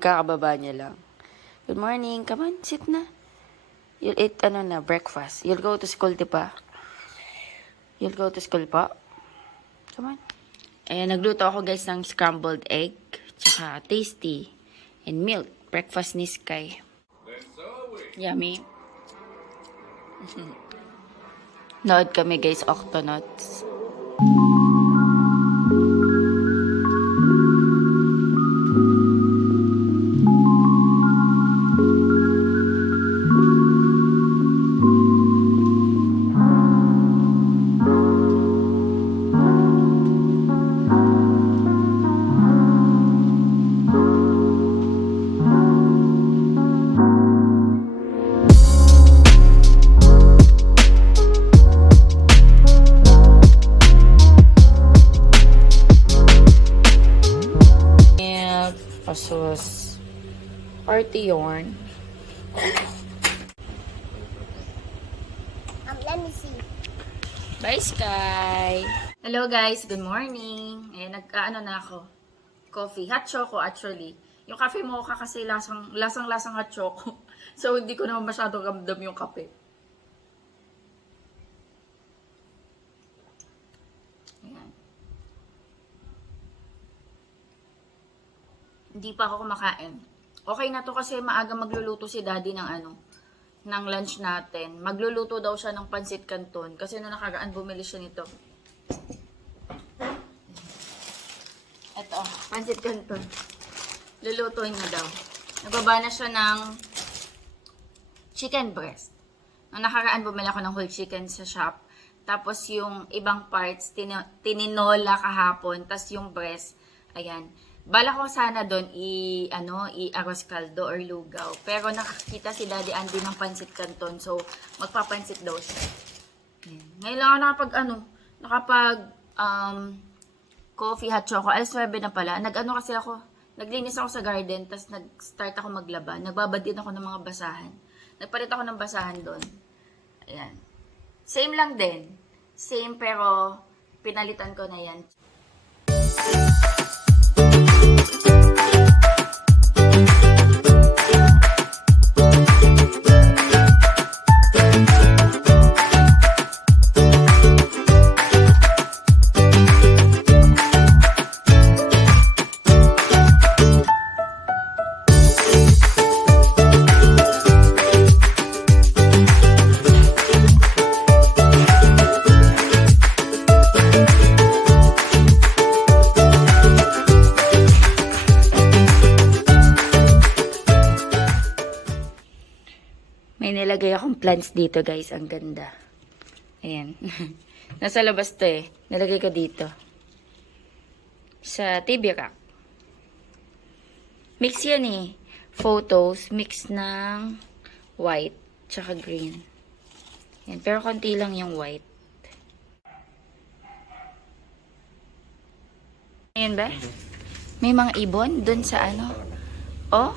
kakababa niya lang. Good morning. Come on, sit na. You'll eat, breakfast. You'll go to school, diba? You'll go to school pa. Come on. Ayan, nagluto ako guys ng scrambled egg, tsaka tasty, and milk. Breakfast ni Sky. Yummy. Nood kami guys, Octonauts. Asus party yarn. Let me see. Bye, Sky! Hello guys, good morning. Ayan, nag-ano na ako. Coffee. Hot choco actually. Yung cafe mocha kasi lasang-lasang hot choco. So, hindi ko naman masyado ramdam yung kape. Ayan. Hindi pa ako kumakain. Okay na to kasi maaga magluluto si daddy ng lunch natin. Magluluto daw siya ng pansit canton kasi nung nakaraan bumili siya nito. Ito, pansit canton. Lulutuin niya daw. Nagbaba na siya ng chicken breast. Nung nakaraan bumili ako ng whole chicken sa shop. Tapos yung ibang parts tininola kahapon, tas yung breast, ayan. Bala ko sana doon i-arroz caldo or lugaw. Pero nakakita si Daddy Andy ng pansit canton. So, magpapansit daw siya. Ayan. Ngayon lang ako nakapag coffee hot choco. Alas 9 na pala. Naglinis ako sa garden. Tapos nag-start ako maglaba. Nagbabad din ako ng mga basahan. Nagpalit ako ng basahan doon. Ayan. Same lang din. Same pero pinalitan ko na yan. May nilagay akong plants dito, guys. Ang ganda. Ayan. Nasa labas to eh. Nilagay ko dito. Sa TV rack. Mix yan eh. Photos. Mix ng white. Tsaka green. Ayan. Pero konti lang yung white. Ayan ba? May mga ibon dun sa Oh?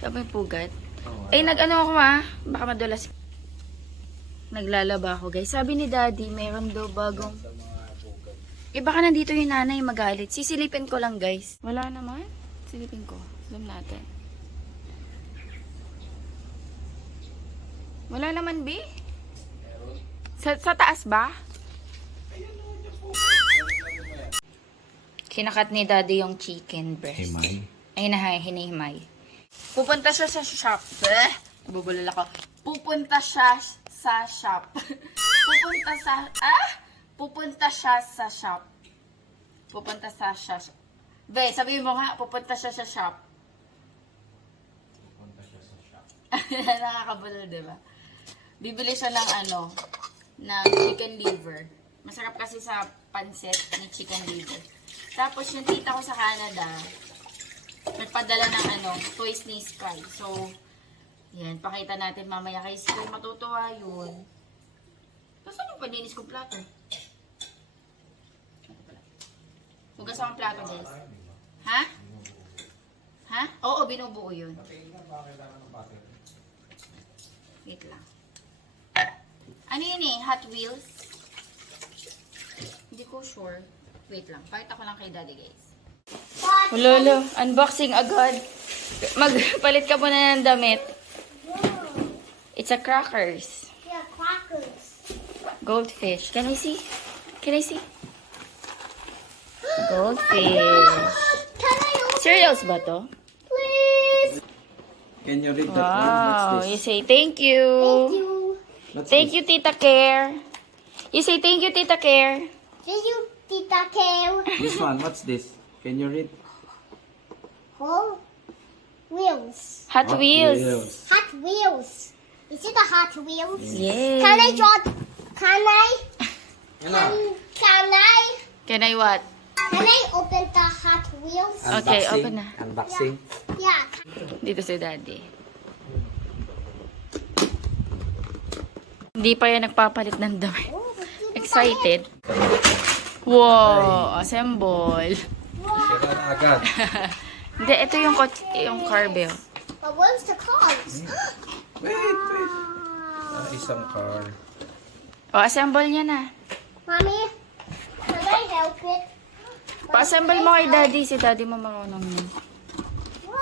Sabi pugat. Ay, nag-ano ako baka madulas. Naglalaba ako, guys. Sabi ni Daddy, meron daw bagong... baka nandito yung nanay magalit. Sisilipin ko lang, guys. Wala naman. Silipin ko. Zoom natin. Wala naman, B? Sa taas ba? Kinakat ni Daddy yung chicken breast. Himay. Ay, hinihimay. Pupunta siya sa shop. Nabubulol ako. Pupunta siya sa shop. Pupunta siya sa shop. Be, sabihin mo nga, pupunta siya sa shop. Nakakabulol, diba? Bibili siya ng ng chicken liver. Masarap kasi sa pansit ni chicken liver. Tapos yung tita ko sa Canada, nagpadala ng toys ni Sky. So, yan, pakita natin mamaya kay Sky. Matutuwa yun. Saan yung paninis kong plato? Hugas akong plato, guys. Ha? Ha? Oo, binubuo yun. Wait lang. Ano yun eh? Hot Wheels? Hindi ko sure. Wait lang. Pakita ko lang kay Daddy, guys. Lolo, unboxing agad. Magpalit ka muna ng damit. It's a crackers. Yeah, crackers. Goldfish. Can I see? Can I see? Goldfish. Can I open Cereals ba to? please? Can you read that one? Wow. What's You this? say thank you. Thank you. What's Thank this? you, Tita Care. You say thank you, Tita Care. Thank you, Tita Kale. This one, what's this? Can you read? Whole wheels. Hot Wheels. Hot wheels. Is it a Hot Wheels? Yes. Can I draw? Can I? Ano? Can I? Can I what? Can I open the Hot Wheels? Okay, open na. Unboxing. Yeah. Dito si Daddy. Hindi pa yan nagpapalit ng damit. Oh, let's do the Excited? Wow, assemble. Sira na agad. Hindi, ito yung carbe. But where's the cars? Wait. Isang car. O, assemble niya na. Mommy, can I help it? Pa-assemble mo kay Daddy. Si Daddy mo marunong yun. Wow.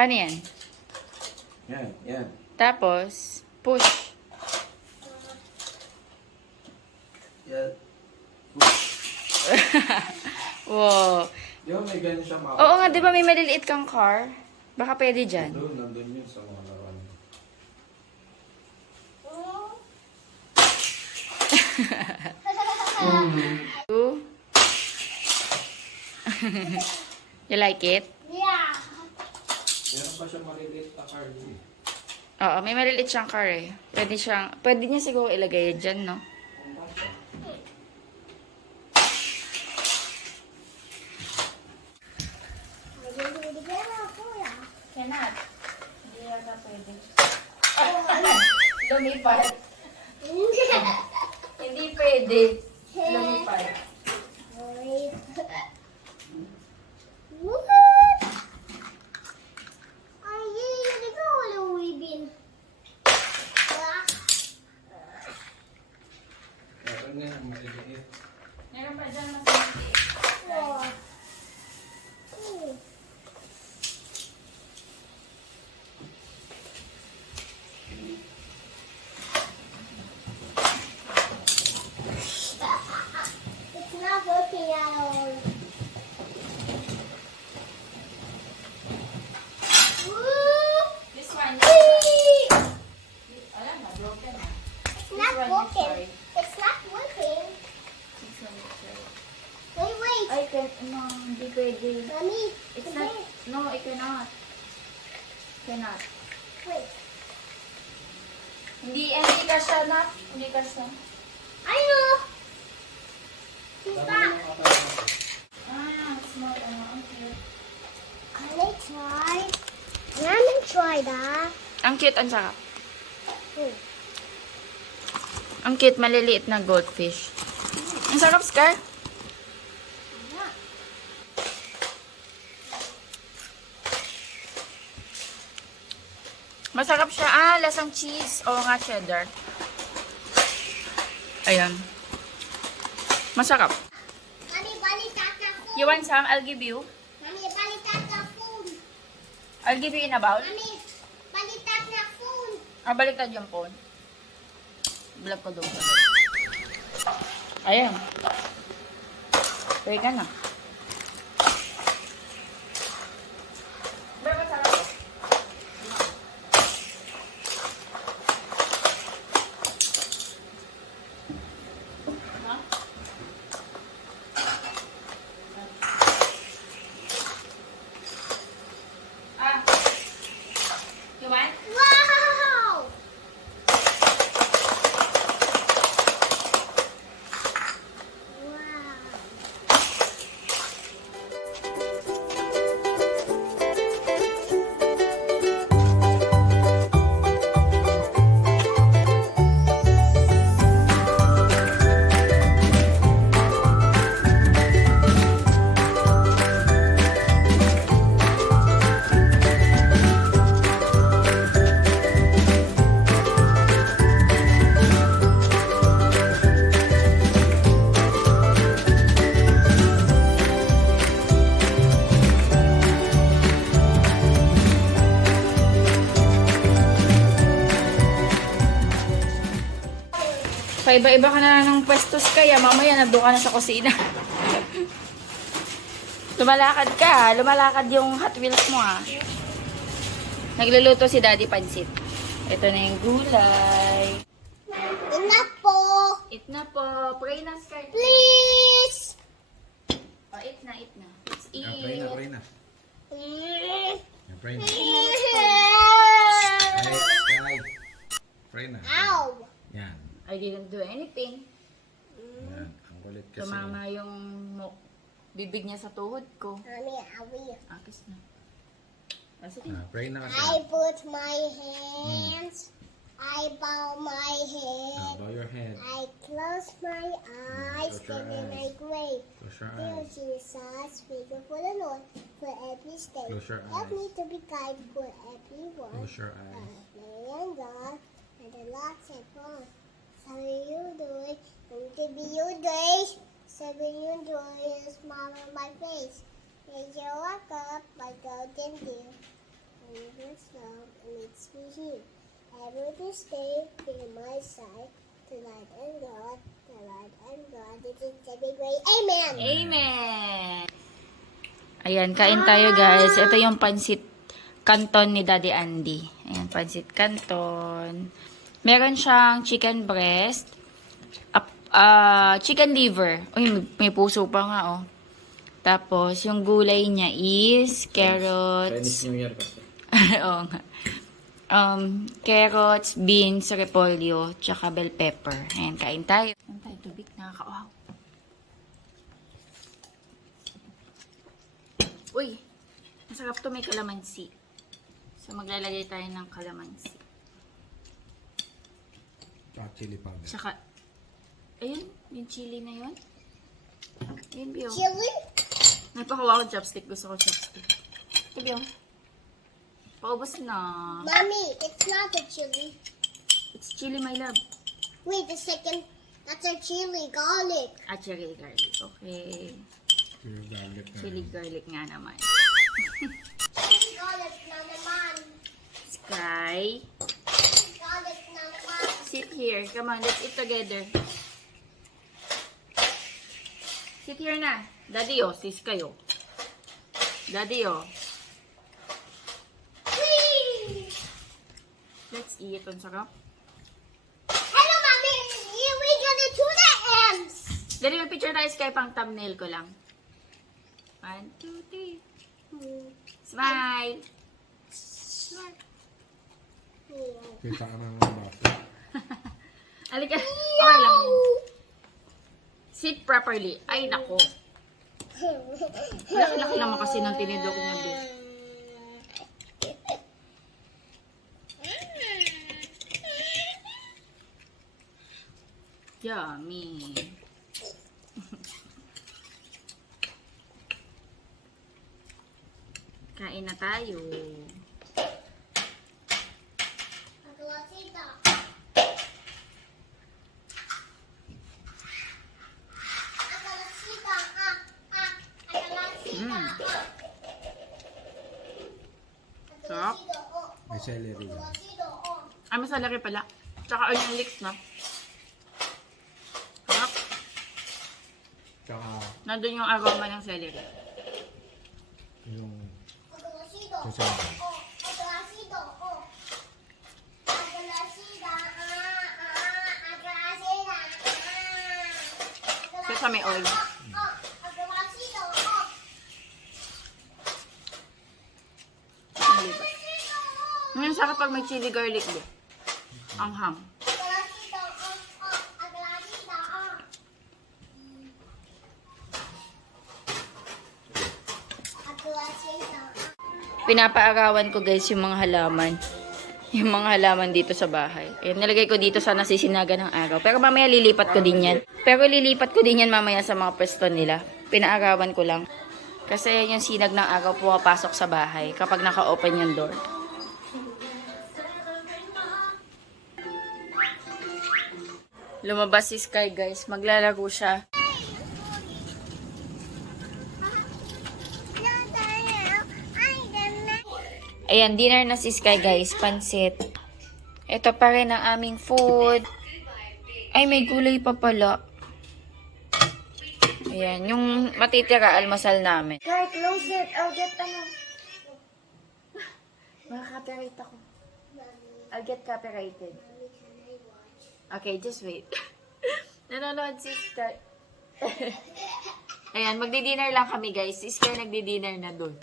Ano yan? Yan. Tapos, push. Yan. Wow. Di ba may ganun siya Oo nga, di ba may maliliit kang car? Baka pwede dyan. Nandun yun sa mga laruan. Two. You like it? Yeah. Meron pa siya maliliit na car dito. Oo, may maliliit siyang car eh. Pwede niya siguro ilagay dyan, no? Cannot. Hindi yata pwede. Lumipad. Hindi pwede. Lumipad. What? Ay, hindi ko wala uwibin. Meron nga yung maliliit. Meron pa dyan mas maliit. It's not working at all. This one. Alam na, broken na. It's not one is working. sorry. It's not working. This one is right. Wait. Ay, no, hindi pwede. Mommy, It's not, no, I cannot. Cannot. Wait. Hindi ka siya na. Hindi ka siya. I know. Tita, Small, ang cute. can I try? Can I try that? Ang cute, ang sarap. Oh. Ang cute, maliliit na goldfish. Ang sarap, Scar. Yeah. Masarap siya. Lasang cheese. Oo nga, cheddar. Ayan. Masarap. Mommy, balik tata food. You want some? I'll give you. Mommy, balik tata food. I'll give you in a bowl. Mommy, balik tata food. Baliktad yung phone. Vlog ko doon. Ayan. Pwede ka na. Pero masarap. Ha? You want? Wow! Wow. Paiba-iba ka na ng pwestos kaya mamaya nandun ka na sa kusina. Lumalakad ka. Lumalakad yung Hot Wheels mo Nagluluto si Daddy Pansit. Ito na yung gulay. Enough po. Eat na po. Pray na, Sky. Please. Oh, eat na, eat na. Let's eat. Pray na. Pray na. Pray na. Ow. Yan. I didn't do anything. Yan. Ang kulit kasi. Tumama yung bibig niya sa tuhod ko. Mommy, awi. Akis na. Sige. Pray na kasi. I put my hands. I bow my head. Bow your head. I close my eyes. Close your And then I eyes. pray. Close your Dear eyes. Jesus, speaking for the Lord, for every state. Close your Help eyes. me to be kind for everyone. Close your eyes. And God, and the Lord said, "Oh, so you do it, and to be your days, so when you do it, smile on my face. And you walk up my golden deer, and the snow meets me here. Every stay in my side, tonight and God, tonight and God, it is to be great. Amen. Amen! Ayan, kain tayo guys. Ito yung pansit canton ni Daddy Andy. Ayan, pansit canton. Meron siyang chicken breast, chicken liver. Uy, may puso pa nga, oh. Tapos, yung gulay niya is carrots. Chinese New Year kasi. Oo nga. Carrots, beans, repolyo, tsaka bell pepper. Ayan, kain tayo. Ayan tayo, tubig. Nakaka-wow. Uy, masarap to, may kalamansi. So, maglalagay tayo ng kalamansi. Chili powder. Tsaka, ayun, yung chili na yun. Ayun, Bio. Chili? Nagpakawa ko chopstick. Gusto ko chopstick. Ito, Bio. Paubos na. Mommy, it's not a chili. It's chili, my love. Wait a second. That's a chili garlic. Chili garlic. Okay. Chili garlic na. Chili garlic nga naman. Chili garlic na naman. Sky, Chili garlic na naman. sit here. Come on, let's eat together. Sit here na. Daddy, oh. Sis kayo. Daddy, oh. Whee! Let's eat. Ang sarap. Hello, Mommy. We gonna do the ends. Daddy, may picture tayo, Sky, pang thumbnail ko lang. 1, 2, 3. Smile. Smile. Kita ka na ng bata. Halika. Okay lang yun. Sit properly. Ay, nako. Laki-laki naman kasi ng tinidok niya, babe. Yummy. Kain na tayo. Aguacita. Aguacita. Aguacita. Sarap. May celery yan. Ay, masalaki pala. Tsaka onion leeks, no? Sarap. Tsaka Nandun yung aroma ng celery. yung sasama. Sesame oil. Ngayon, sarap pag may chili garlic din. Anghang. Pinapaarawan ko guys yung mga halaman. Yung mga halaman dito sa bahay. Ayan, nilagay ko dito sa nasisinaga ng araw. Pero mamaya lilipat ko din yan. Pero lilipat ko din yan mamaya sa mga pwesto nila. Pinaarawan ko lang. Kasi yung sinag ng araw pumapasok sa bahay kapag naka-open yung door. Lumabas si Sky guys. Maglalaro siya. Ayan, dinner na si Sky guys. Pansit. Ito pa rin ang aming food. Ay, may gulay pa pala. Ayan, yung matitira almasal namin. Sky, close it. I'll get Makaka-copyright ako. I'll get copyrighted. Okay, just wait. Nanonood si Sky. Ayan, magdi-dinner lang kami guys. Si Sky nagdi-dinner na doon.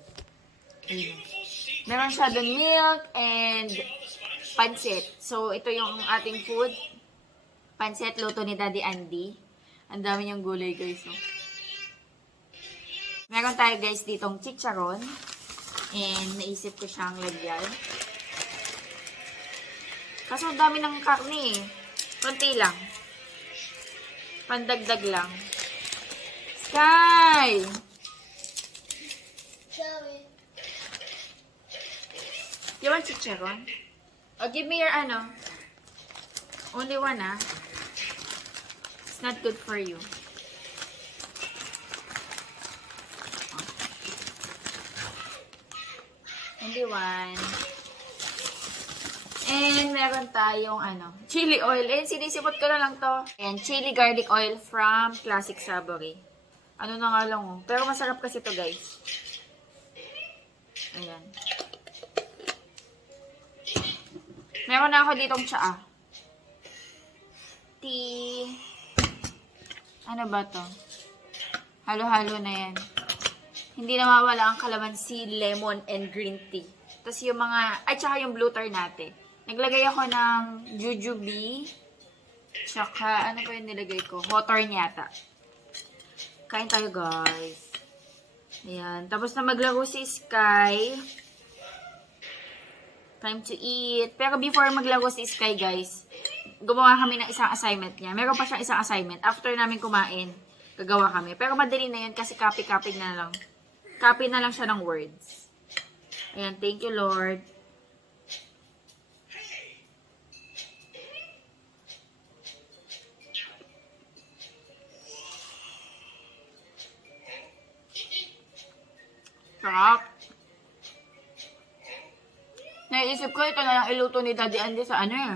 Ayan. Meron siya doon milk and pansit. So, ito yung ating food. Pansit, luto ni Daddy Andy. Ang dami niyang gulay guys. So. Meron tayo guys ditong chicharon. And naisip ko siyang lagyan. Kaso ang dami ng karne eh. Konti lang. Pandagdag lang. Sky! You want chicharon? Oh, give me your ano. Only one ah. It's not good for you. Only one. And meron tayong ano, chili oil. And sinisipot ko na lang to. And chili garlic oil from Classic Savory. Ano na nga lang oh. Pero masarap kasi to guys. Ayan. Meron na ako ditong tsaa. Tea. Ano ba to? Halo-halo na yan. Hindi nawawala ang kalamansi, lemon, and green tea. Tapos yung mga, tsaka yung blue tar natin. Naglagay ako ng jujube. Tsaka, ano pa yung nilagay ko? Hotor yata. Kain tayo, guys. Ayan. Tapos na maglaro si Sky. Time to eat. Pero before maglaro si Sky, guys, gumawa kami ng isang assignment niya. Meron pa siyang isang assignment. After namin kumain, gagawa kami. Pero madali na yun kasi copy na lang. Copy na lang siya ng words. Ayan, thank you, Lord. Sarap. Naisip ko ito na lang iluto ni Daddy Andy sa ano eh.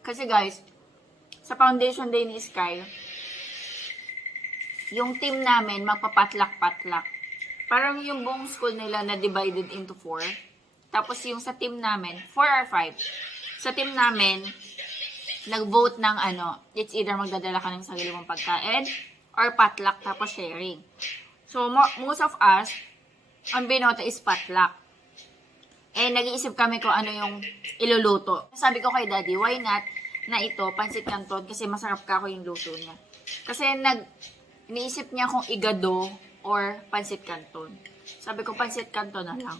Kasi guys, sa foundation day ni Sky, yung team namin magpapatlak-patlak. Parang yung buong school nila na divided into 4. Tapos yung sa team namin, 4 or 5. Sa team namin, nag-vote ng ano, it's either magdadala ka ng sarili mong pagkain or potluck tapos sharing. So, most of us, ang binoto is potluck. Eh, nag-iisip kami kung ano yung iluluto. Sabi ko kay Daddy, why not na ito, pansit canton, kasi masarap ka ako yung luto niya. Kasi iniisip niya kung igado or pansit canton. Sabi ko, pansit kanto na lang.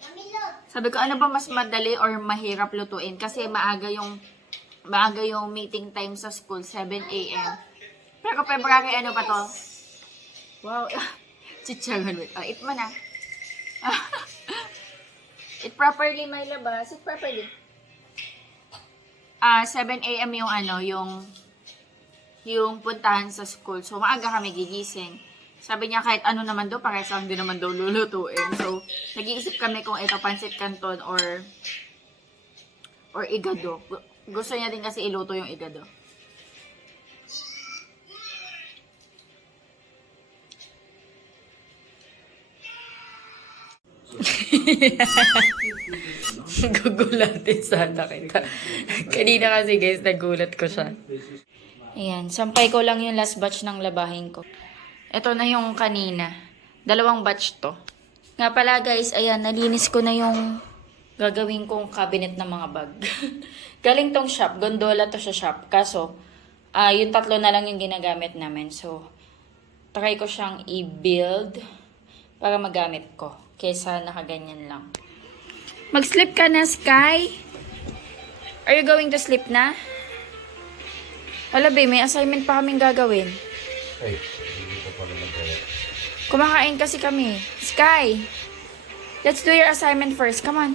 Mami, look. Sabi ko, ano ba mas madali or mahirap lutuin? Kasi maaga yung meeting time sa school, 7 a.m. Pero February, ano pa to? Wow. Chicharon with. Oh, eat mo na. Eat properly, my labas. Eat properly. 7 a.m. yung ano, yung puntahan sa school. So, maaga kami gigising. Sabi niya kahit ano naman daw, parehas lang din naman daw lulutuin. So, nag-iisip kami kung ito pansit canton or igado. Gusto niya din kasi iluto yung igado. Gugulatin sana kita. Kanina kasi guys, nagulat ko siya. Ayan, sampay ko lang yung last batch ng labahin ko. Ito na yung kanina. 2 batch to. Nga pala guys, ayan, nalinis ko na yung gagawin kong cabinet ng mga bag. Galing tong shop, gondola to sa shop. Kaso, yung 3 na lang yung ginagamit namin. So, try ko siyang i-build para magamit ko. Kesa nakaganyan lang. Mag-sleep ka na, Sky? Are you going to sleep na? Hala, babe, may assignment pa kaming gagawin. Ay, hindi ko pala nagkaya. Kumakain kasi kami. Sky, let's do your assignment first. Come on.